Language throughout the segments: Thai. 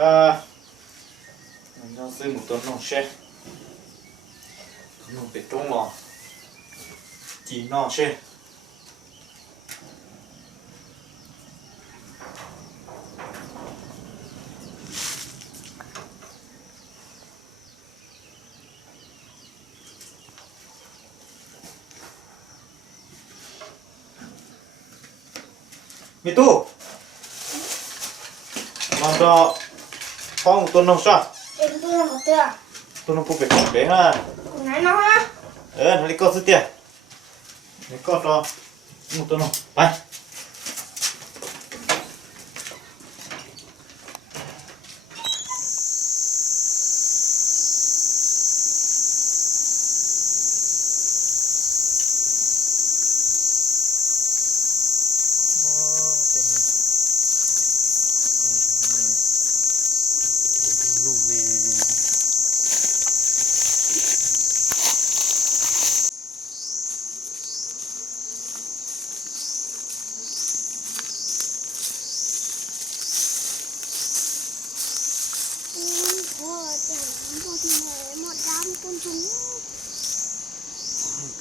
mình choซื้อหมูตัวน้องเชฟน้องเป็ด中了จีน้องเชฟมีตู้มันจะฟ้องตัวน้องซะ Em tôi là một tia. ตัวน้องปุ๊บเป็ดของเบ้ฮะ Còn nãy nó ha. นาฬิกาสุดเตี้ยนาฬิกาต่อหมูตัวน้องไป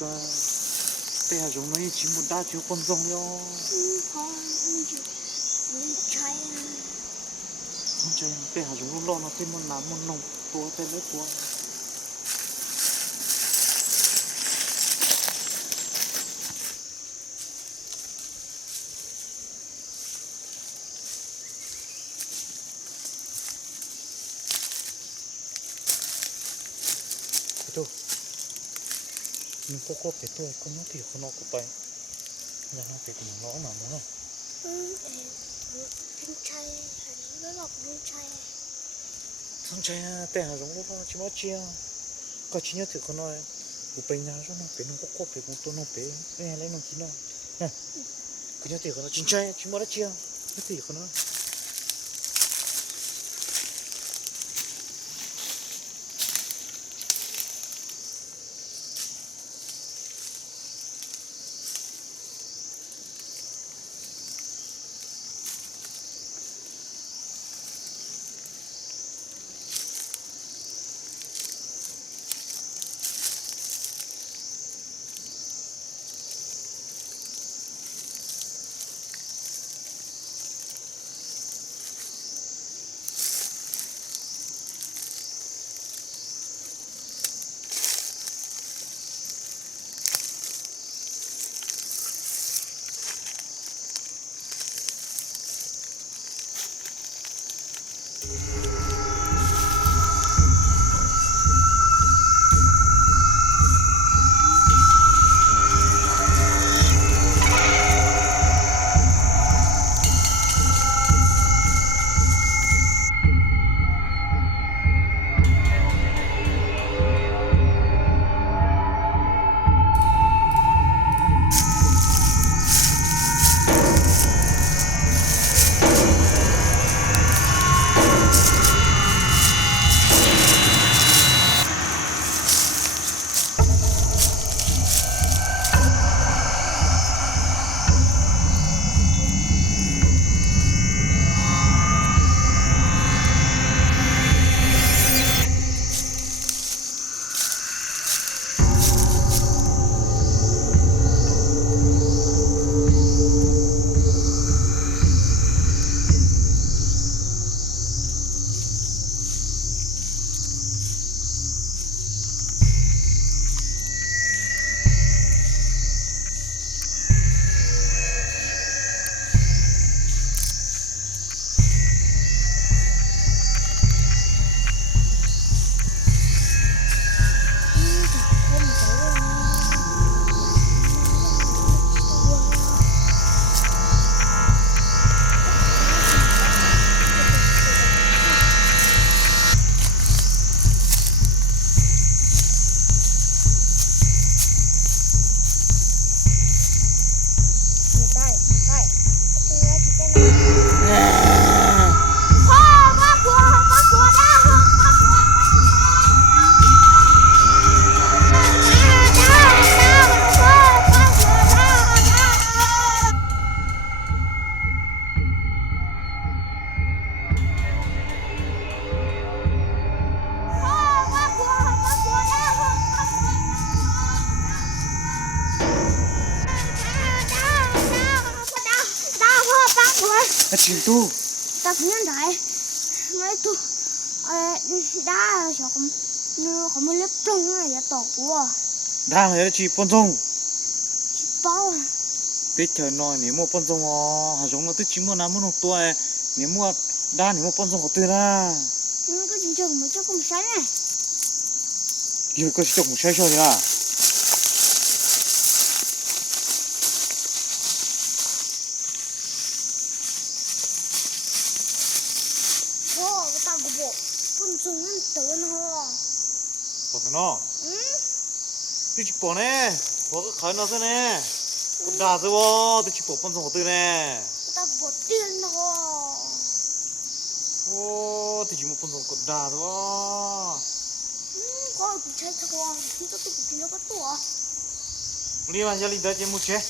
ก็แต่หาจงน้อยชิมหมดได้ชิวคนทรงย่อkhông chơiแต่หาจงรุ่นร้อนนะที่มันน้ำมันนองตัวแต่เล็กตัวตัวนึกก็เป็ดตัวก็น้องที่คนนอกกูไปอย่าน้องเป็ดมึงร้อนหนามั้งkhông chơiแต่หาจงรุ่นร้อนชิมว่าเชียก็ชิมถือคนน้อยกูไปงานช่วงน้องเป็ดน้องก็เป็ดมึงตัวน้องเป็ดไม่อะไรน้องกินน้องกูจะถือคนน้อยชิมใจชิมว่าเชียไม่ถือคนน้อย เ chim tu ta cũng nhận thấy mấy tu đá sợ không mới lép lông này ya tọt của đa là chỉ pon sông bao tết chờ nói nếu mà pon sông hà giống nó tết chỉ mua nắm mua tua nếu mua đa nếu mà pon sông có từ ra nó có chừng chừng mà chắc không sáng này 이거 거 진짜 무시할 셔야 cái tao của bộ con súng nó tự nó 버스너 뒤집 뻔해 버스 가야 나서네 그럼 나서워 뒤집 뻔뻔성 어떠네 cái tao của bộ tiền nó 오 뒤집 못 뻔성 나서워 coi cũng chơi thôi không có tôi cũng chưa có tuổi 우리 완전히 다 제무체